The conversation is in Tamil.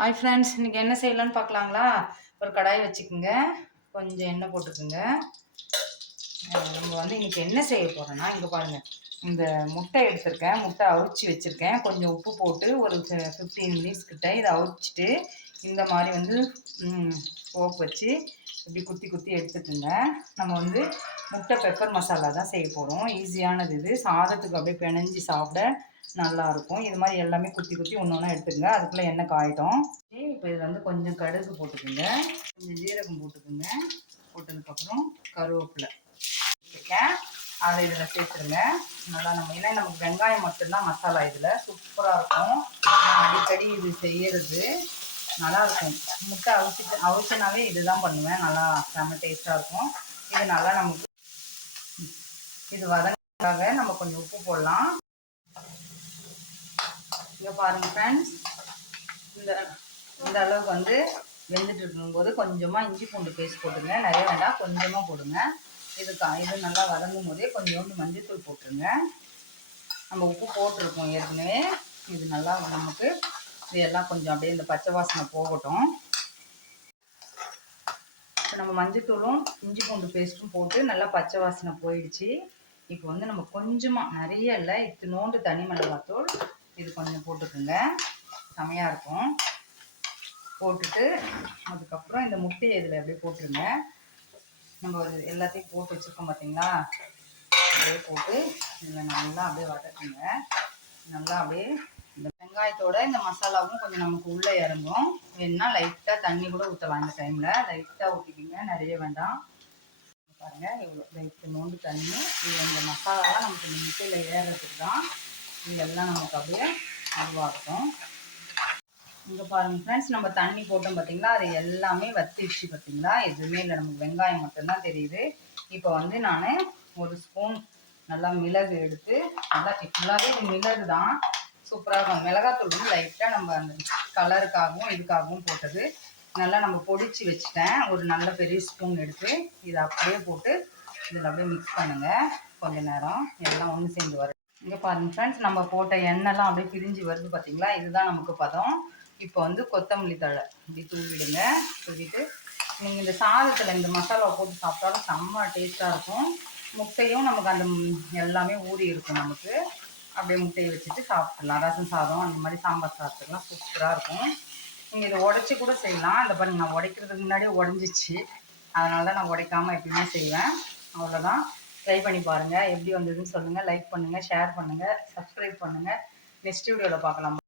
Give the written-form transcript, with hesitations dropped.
ஹாய் ஃப்ரெண்ட்ஸ், இன்றைக்கி என்ன செய்யலான்னு பார்க்கலாங்களா? ஒரு கடாய் வச்சுக்கோங்க, கொஞ்சம் எண்ணெய் போட்டுக்குங்க. நம்ம வந்து இன்றைக்கி என்ன செய்ய போகிறோன்னா, இங்கே பாருங்கள், இந்த முட்டை எடுத்திருக்கேன், முட்டை அவிச்சு வச்சுருக்கேன். கொஞ்சம் உப்பு போட்டு ஒரு 15 மினிட்ஸ் கிட்ட இதை அவிச்சிட்டு இந்த மாதிரி வந்து போக் வச்சு இப்படி குத்தி குத்தி எடுத்துக்குங்க. நம்ம வந்து முட்டை பெப்பர் மசாலா தான் செய்ய போகிறோம். ஈஸியானது இது, சாதத்துக்கு அப்படியே பிணைஞ்சி சாப்பிட நல்லாயிருக்கும். இது மாதிரி எல்லாமே குத்தி குத்தி ஒன்று ஒன்றா எடுத்துக்கங்க. அதுக்குள்ளே எண்ணெய் காயிட்டோம். இப்போ இதில் வந்து கொஞ்சம் கடுகு போட்டுக்குங்க, கொஞ்சம் ஜீரகம் போட்டுக்குங்க. போட்டதுக்கப்புறம் கருவேப்பிலை வச்சுருக்கேன், அதை இதில் சேர்த்துருங்க. நல்லா நம்ம ஏன்னா நமக்கு வெங்காயம் மட்டும்தான் மசாலா, இதில் சூப்பராக இருக்கும். அடிக்கடி இது செய்யறது நல்லாயிருக்கும். முட்டை அவிச்சனாவே இதுதான் பண்ணுவேன், நல்லா செம்ம டேஸ்ட்டாக இருக்கும். இது நல்லா நமக்கு இது வதங்கிறதுக்காக நம்ம கொஞ்சம் உப்பு போடலாம். இங்கே பாருங்கள் ஃப்ரெண்ட்ஸ், இந்த அளவுக்கு வந்து வெந்துட்டு இருக்கும்போது கொஞ்சமாக இஞ்சி பூண்டு பேஸ்ட் போட்டுங்க. நிறைய வேண்டாம், கொஞ்சமாக போடுங்க. இது நல்லா வதங்கும் போதே கொஞ்சோண்டு மஞ்சள்தூள் போட்டுருங்க. நம்ம உப்பு போட்டிருக்கோம் ஏற்கனவே. இது நல்லா நமக்கு இது எல்லாம் கொஞ்சம் அப்படியே இந்த பச்சை வாசனை போகட்டும். இப்போ நம்ம மஞ்சள்தூளும் இஞ்சி பூண்டு பேஸ்ட்டும் போட்டு நல்லா பச்சை வாசனை போயிடுச்சு. இப்போ வந்து நம்ம கொஞ்சமாக, நிறைய இல்லை, இத்தினோண்டு தனி மிளகாத்தூள் இது கொஞ்சம் போட்டுக்குங்க, செமையாக இருக்கும். போட்டுட்டு அதுக்கப்புறம் இந்த முட்டையை இதில் அப்படியே போட்டுருங்க. நம்ம எல்லாத்தையும் போட்டு வச்சுருக்கோம் பார்த்தீங்களா, அப்படியே போட்டு இதில் நல்லா அப்படியே வதக்குங்க. நல்லா அப்படியே இந்த வெங்காயத்தோட இந்த மசாலாவும் கொஞ்சம் நமக்கு உள்ளே இறங்கும். வேணுன்னா லைட்டாக தண்ணி கூட ஊற்றலாம். இந்த டைமில் லைட்டாக ஊற்றிக்கிங்க, நிறைய வேண்டாம். பாருங்கள், இவ்வளோ லைட்டு நோண்டு தண்ணி. இது இந்த மசாலாலாம் நமக்கு இந்த முட்டையில் ஏறுறதுக்கு தான். இதெல்லாம் நமக்கு அப்படியே அதுவாகட்டும். இங்கே பாருங்கள் ஃப்ரெண்ட்ஸ், நம்ம தண்ணி போட்டோம் பார்த்தீங்களா, அது எல்லாமே வத்திடுச்சு பார்த்தீங்களா, எதுவுமே இல்லை, நமக்கு வெங்காயம் மட்டும்தான் தெரியுது. இப்போ வந்து நான் ஒரு ஸ்பூன் நல்லா மிளகு எடுத்து, நல்லா ஃபுல்லாகவே இது மிளகு தான், சூப்பராக இருக்கும். மிளகாத்தூள் வந்து லைட்டாக நம்ம அந்த கலருக்காகவும் இதுக்காகவும் போட்டது. நல்லா நம்ம பொடிச்சு வச்சுட்டேன். ஒரு நல்ல பெரிய ஸ்பூன் எடுத்து இதை அப்படியே போட்டு இதில் அப்படியே மிக்ஸ் பண்ணுங்கள். கொஞ்சம் நேரம் எல்லாம் ஒன்று சேர்ந்து வரும். இங்கே பாருங்கள் ஃப்ரெண்ட்ஸ், நம்ம போட்ட எண்ணெய்லாம் அப்படியே பிரிஞ்சு வருது பார்த்தீங்களா, இதுதான் நமக்கு பதம். இப்போ வந்து கொத்தமல்லி தழை இப்படி தூவிடுங்க. தூவிட்டு நீங்கள் இந்த சாதத்தில் இந்த மசாலாவை போட்டு சாப்பிட்டாலும் செம்ம டேஸ்ட்டாக இருக்கும். முட்டையும் நமக்கு அந்த எல்லாமே ஊறி இருக்கும். நமக்கு அப்படியே முட்டையை வச்சுட்டு சாப்பிட்லாம். ரசம் சாதம் அந்த மாதிரி சாம்பார் சாதத்துக்கெலாம் சூப்பராக இருக்கும். நீங்கள் இதை உடச்சி கூட செய்யலாம். இந்த பாருங்க, நான் உடைக்கிறதுக்கு முன்னாடியே உடஞ்சிச்சு, அதனால தான் நான் உடைக்காமல் எப்பயுமே செய்வேன். அவ்வளோதான். ட்ரை பண்ணி பாருங்கள், எப்படி வந்ததுன்னு சொல்லுங்கள். லைக் பண்ணுங்கள், ஷேர் பண்ணுங்கள், சப்ஸ்கிரைப் பண்ணுங்கள். நெக்ஸ்ட் வீடியோவில் பார்க்கலாம்.